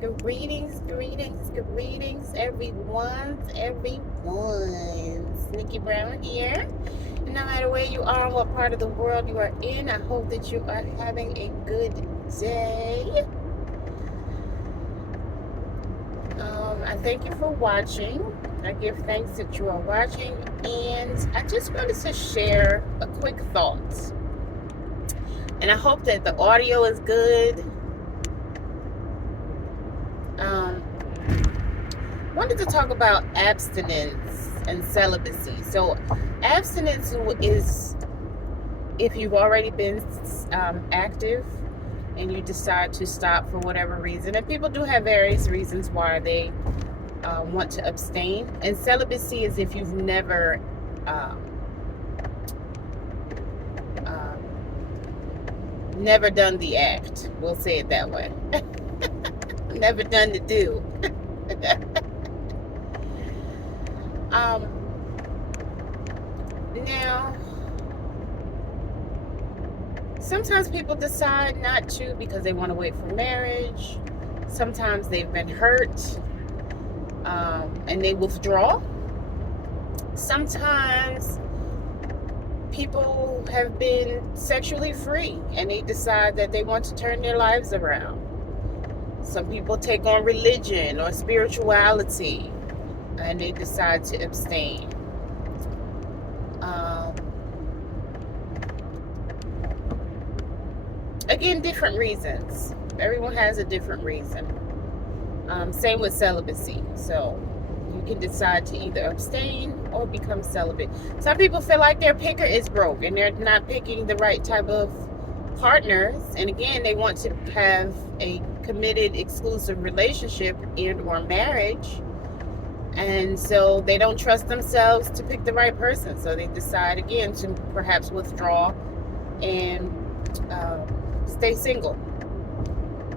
Greetings, everyone. Nikki Brown here. And no matter where you are and what part of the world you are in, I hope that you are having a good day. I thank you for watching. I give thanks that you are watching. And I just wanted to share a quick thought. And I hope that the audio is good. Wanted to talk about abstinence and celibacy. So abstinence is if you've already been active and you decide to stop for whatever reason, and people do have various reasons why they want to abstain. And celibacy is if you've never never done the act, we'll say it that way. Never done the do. Now, sometimes people decide not to because they want to wait for marriage. Sometimes they've been hurt and they withdraw. Sometimes people have been sexually free and they decide that they want to turn their lives around. Some people take on religion or spirituality and they decide to abstain. Again, different reasons. Everyone has a different reason. Same with celibacy. So you can decide to either abstain or become celibate. Some people feel like their picker is broke and they're not picking the right type of partners. And again, they want to have a committed, exclusive relationship and or marriage. And so they don't trust themselves to pick the right person. So they decide again to perhaps withdraw and stay single.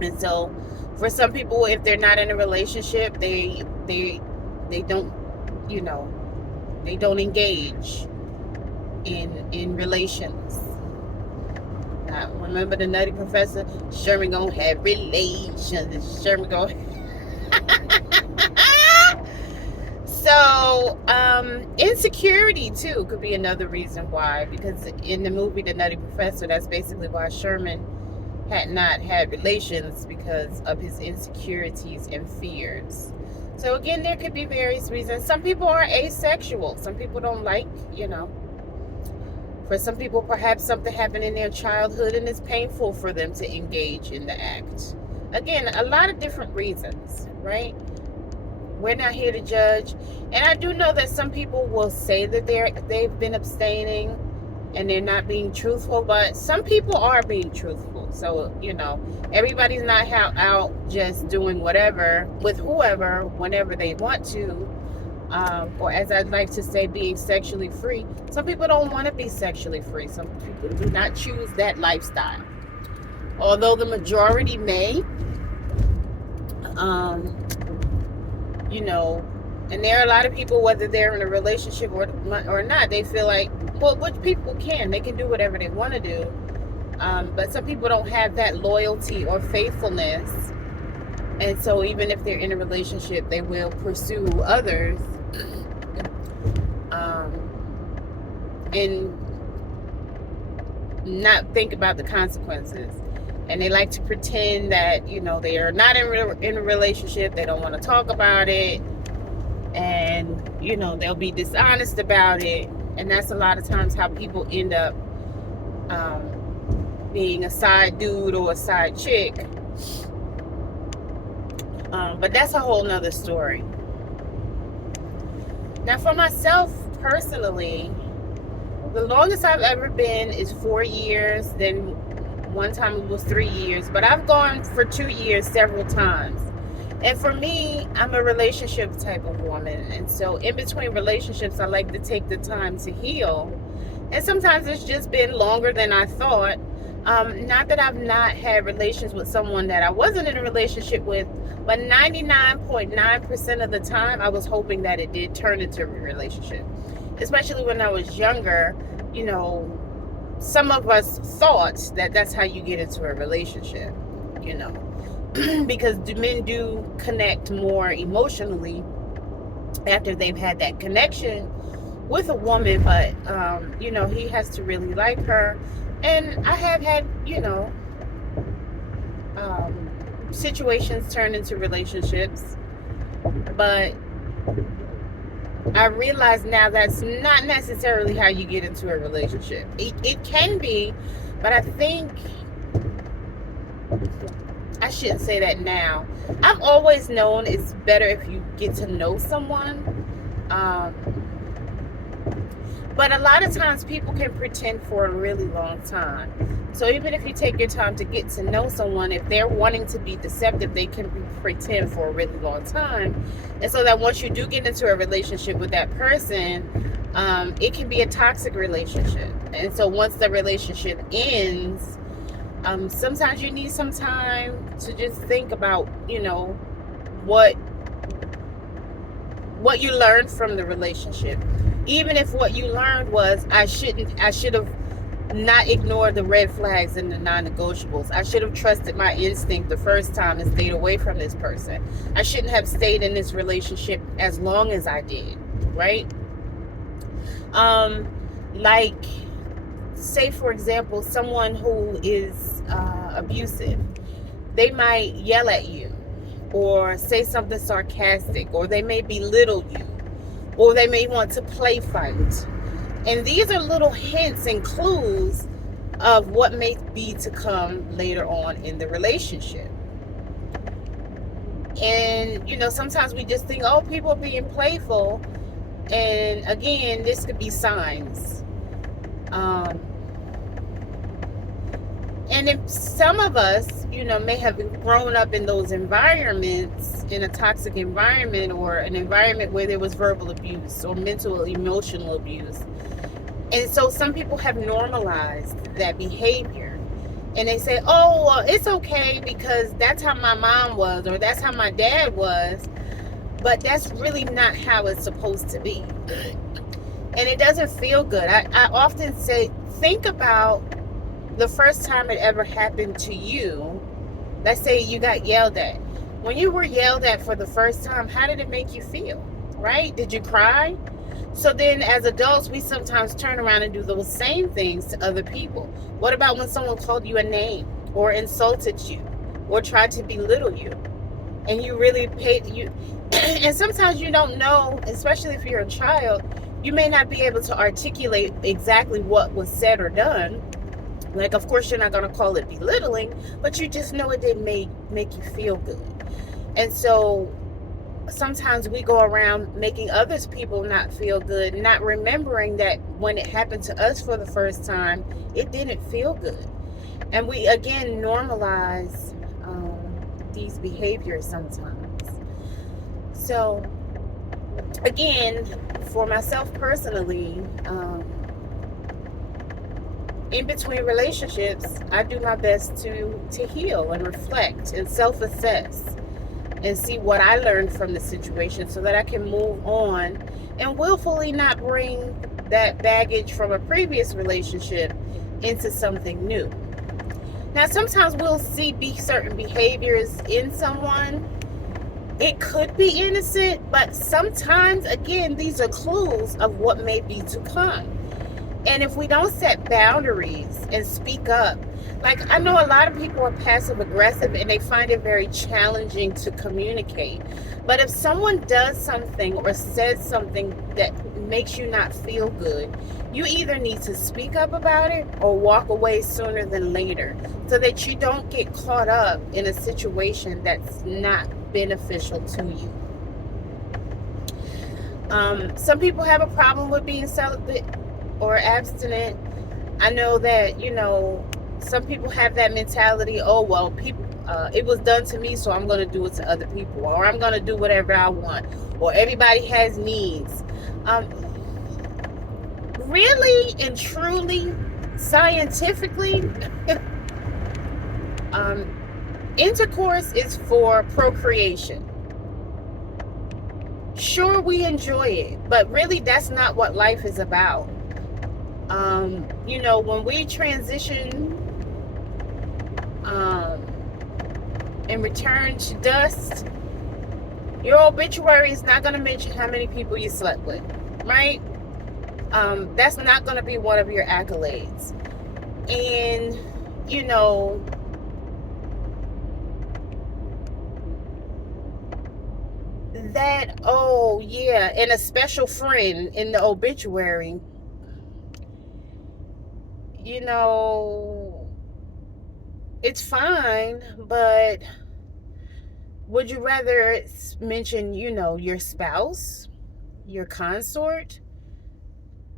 And so for some people, if they're not in a relationship, they don't, they don't engage in relations. Remember the Nutty Professor? Sherman gonna have relations. Sherman gonna So, insecurity too could be another reason why, because in the movie The Nutty Professor, that's basically why Sherman had not had relations, because of his insecurities and fears. So again, there could be various reasons. Some people are asexual. Some people don't like, for some people, perhaps something happened in their childhood and it's painful for them to engage in the act. Again, a lot of different reasons, right? We're not here to judge. And I do know that some people will say that they've been abstaining and they're not being truthful, but some people are being truthful. So, everybody's not out just doing whatever with whoever, whenever they want to. Or as I'd like to say, being sexually free. Some people don't want to be sexually free. Some people do not choose that lifestyle. Although the majority may, and there are a lot of people, whether they're in a relationship or not, they feel like, well, which people they can do whatever they want to do. But some people don't have that loyalty or faithfulness. And so even if they're in a relationship, they will pursue others and not think about the consequences. And they like to pretend that, they are not in a relationship. They don't want to talk about it. And, they'll be dishonest about it. And that's a lot of times how people end up being a side dude or a side chick. But that's a whole nother story. Now, for myself personally, the longest I've ever been is 4 years. Then one time it was 3 years. But I've gone for 2 years several times. And for me, I'm a relationship type of woman. And so in between relationships, I like to take the time to heal. And sometimes it's just been longer than I thought. Not that I've not had relations with someone that I wasn't in a relationship with, but 99.9% of the time, I was hoping that it did turn into a relationship. Especially when I was younger, some of us thought that that's how you get into a relationship, because men do connect more emotionally after they've had that connection with a woman. But he has to really like her. And I have had situations turn into relationships, but I realize now that's not necessarily how you get into a relationship. It can be, but I think I shouldn't say that now. I've always known it's better if you get to know someone. But a lot of times people can pretend for a really long time. So even if you take your time to get to know someone, if they're wanting to be deceptive, they can pretend for a really long time. And so that once you do get into a relationship with that person, it can be a toxic relationship. And so once the relationship ends, sometimes you need some time to just think about, what you learned from the relationship. Even if what you learned was, I should have not ignored the red flags and the non-negotiables. I should have trusted my instinct the first time and stayed away from this person. I shouldn't have stayed in this relationship as long as I did, right? Like, say for example, someone who is abusive, they might yell at you or say something sarcastic, or they may belittle you, or they may want to play fight. And these are little hints and clues of what may be to come later on in the relationship. And sometimes we just think, oh, people are being playful, and again, this could be signs. And if some of us, may have grown up in those environments, in a toxic environment, or an environment where there was verbal abuse or mental, emotional abuse. And so some people have normalized that behavior. And they say, oh, well, it's okay because that's how my mom was, or that's how my dad was. But that's really not how it's supposed to be. And it doesn't feel good. I often say, think about the first time it ever happened to you. Let's say you got yelled at. When you were yelled at for the first time, how did it make you feel? Right? Did you cry? So then as adults, we sometimes turn around and do those same things to other people. What about when someone called you a name, or insulted you, or tried to belittle you? And you really paid you and sometimes you don't know, especially if you're a child, you may not be able to articulate exactly what was said or done. Like, of course, you're not going to call it belittling, but you just know it didn't make you feel good. And so sometimes we go around making others people not feel good, not remembering that when it happened to us for the first time, it didn't feel good. And we, again, normalize these behaviors sometimes. So, again, for myself personally, in between relationships, I do my best to heal and reflect and self-assess and see what I learned from the situation so that I can move on and willfully not bring that baggage from a previous relationship into something new. Now, sometimes we'll see certain behaviors in someone. It could be innocent, but sometimes, again, these are clues of what may be to come. And if we don't set boundaries and speak up, like, I know a lot of people are passive aggressive and they find it very challenging to communicate. But if someone does something or says something that makes you not feel good, you either need to speak up about it or walk away sooner than later, so that you don't get caught up in a situation that's not beneficial to you. Some people have a problem with being celibate or abstinent. I know that, some people have that mentality, oh, well, people, it was done to me, so I'm going to do it to other people, or I'm going to do whatever I want, or everybody has needs. Really and truly, scientifically, intercourse is for procreation. Sure, we enjoy it, but really that's not what life is about. When we transition and return to dust, your obituary is not going to mention how many people you slept with, right? That's not going to be one of your accolades. And, you know, that, oh, yeah, and a special friend in the obituary, you know, it's fine, but would you rather mention, you know, your spouse, your consort,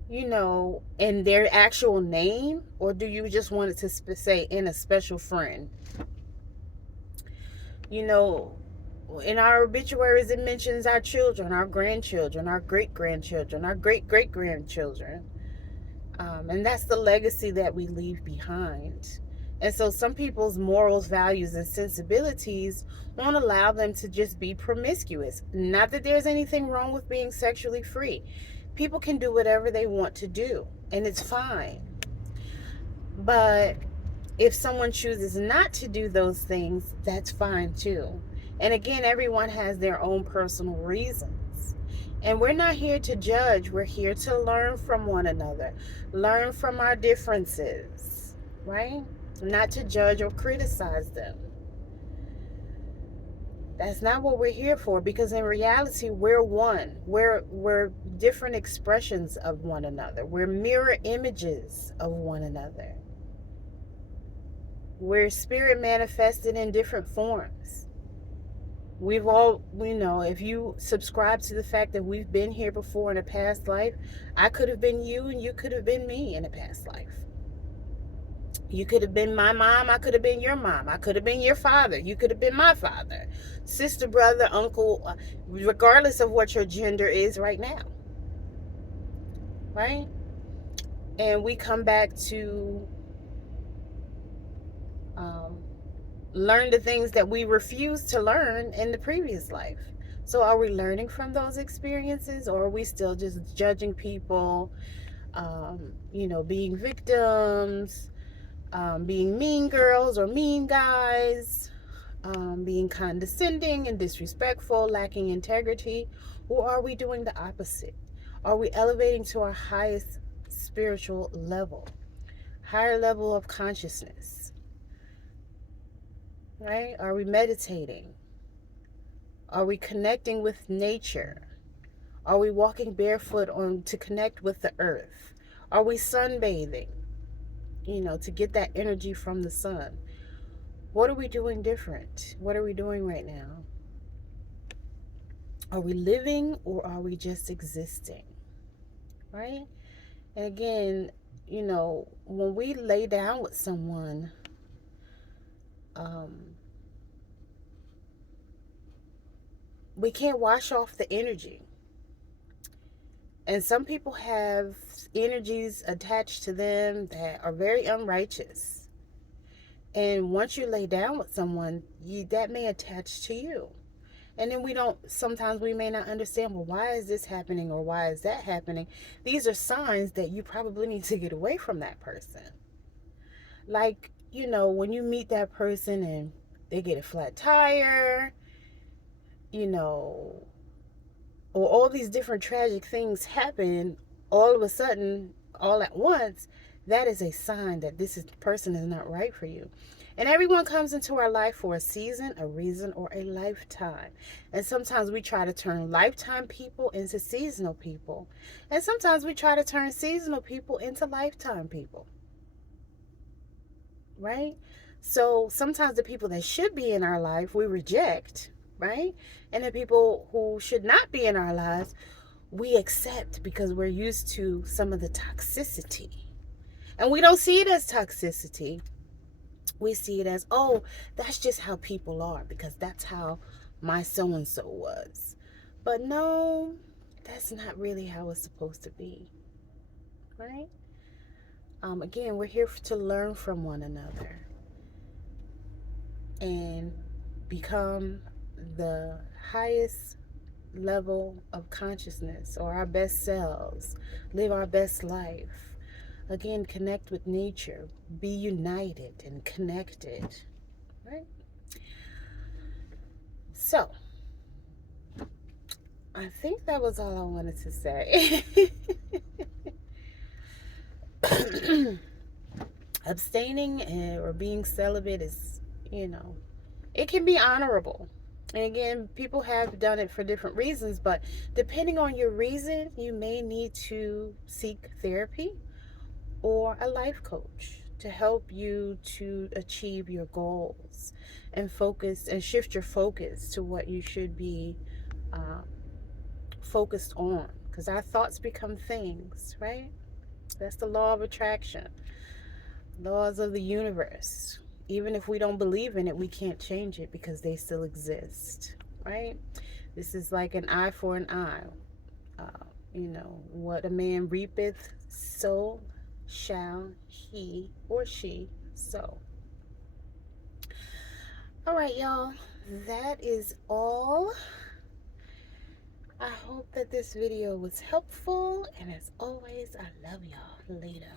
you know, in their actual name, or do you just want it to say in a special friend? You know, in our obituaries, it mentions our children, our grandchildren, our great grandchildren, our great great grandchildren. And that's the legacy that we leave behind. And so some people's morals, values, and sensibilities won't allow them to just be promiscuous. Not that there's anything wrong with being sexually free. People can do whatever they want to do, and it's fine. But if someone chooses not to do those things, that's fine too. And again, everyone has their own personal reasons. And we're not here to judge, we're here to learn from one another, learn from our differences, right? Not to judge or criticize them. That's not what we're here for, because in reality, we're one. We're different expressions of one another. We're mirror images of one another. We're spirit manifested in different forms. We've all, you know, if you subscribe to the fact that we've been here before in a past life, I could have been you and you could have been me in a past life. You could have been my mom, I could have been your mom, I could have been your father, you could have been my father, sister, brother, uncle, regardless of what your gender is right now, right? And we come back to um, learn the things that we refused to learn in the previous life. So are we learning from those experiences, or are we still just judging people, you know, being victims, being mean girls or mean guys, being condescending and disrespectful, lacking integrity? Or are we doing the opposite? Are we elevating to our highest spiritual level, higher level of consciousness, right? Are we meditating? Are we connecting with nature? Are we walking barefoot on to connect with the earth? Are we sunbathing, you know, to get that energy from the sun? What are we doing different? What are we doing right now? Are we living or are we just existing? Right? And again, you know, when we lay down with someone, um, we can't wash off the energy. And some people have energies attached to them that are very unrighteous. And once you lay down with someone, that may attach to you. And then sometimes we may not understand, well, why is this happening or why is that happening? These are signs that you probably need to get away from that person. Like, you know, when you meet that person and they get a flat tire, you know, or all these different tragic things happen all of a sudden, all at once, that is a sign that person is not right for you. And everyone comes into our life for a season, a reason, or a lifetime. And sometimes we try to turn lifetime people into seasonal people. And sometimes we try to turn seasonal people into lifetime people. Right? So sometimes the people that should be in our life, we reject, right? And the people who should not be in our lives, we accept because we're used to some of the toxicity. And we don't see it as toxicity. We see it as, oh, that's just how people are because that's how my so-and-so was. But no, that's not really how it's supposed to be, right? Again, we're here to learn from one another and become the highest level of consciousness or our best selves, live our best life. Again, connect with nature, be united and connected, right? So, I think that was all I wanted to say. Abstaining or being celibate is, it can be honorable. And again, people have done it for different reasons, but depending on your reason, you may need to seek therapy or a life coach to help you to achieve your goals and focus and shift your focus to what you should be um, focused on. Because our thoughts become things, right? That's the law of attraction, laws of the universe. Even if we don't believe in it, we can't change it because they still exist, right? This is like an eye for an eye. What a man reapeth, so shall he or she sow. All right, y'all. That is all. I hope that this video was helpful. And as always, I love y'all. Later.